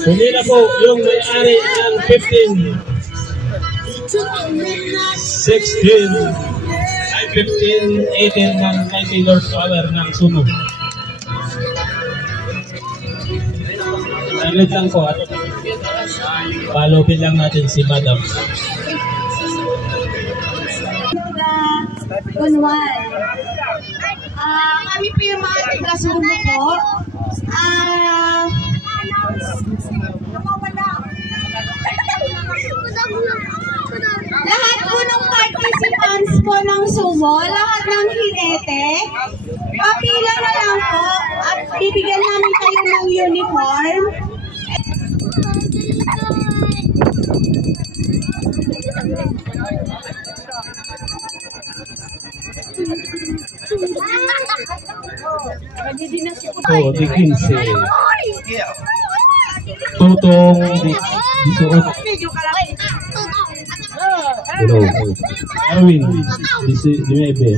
Huli na po yung may-ari ng 15, 16, ay 15, 18 ng 90 horsepower ng Suno. Saglit lang po at palupin lang natin si Madam. Kunwal. Kami po yung mga taga-Suno po. Lahat po ng participants po ng sumo, lahat ng hinete, papila na lang po at bibigyan namin kayo ng uniform. Oh, di 15. Tutong di 18. Hello. Arwin, di 9.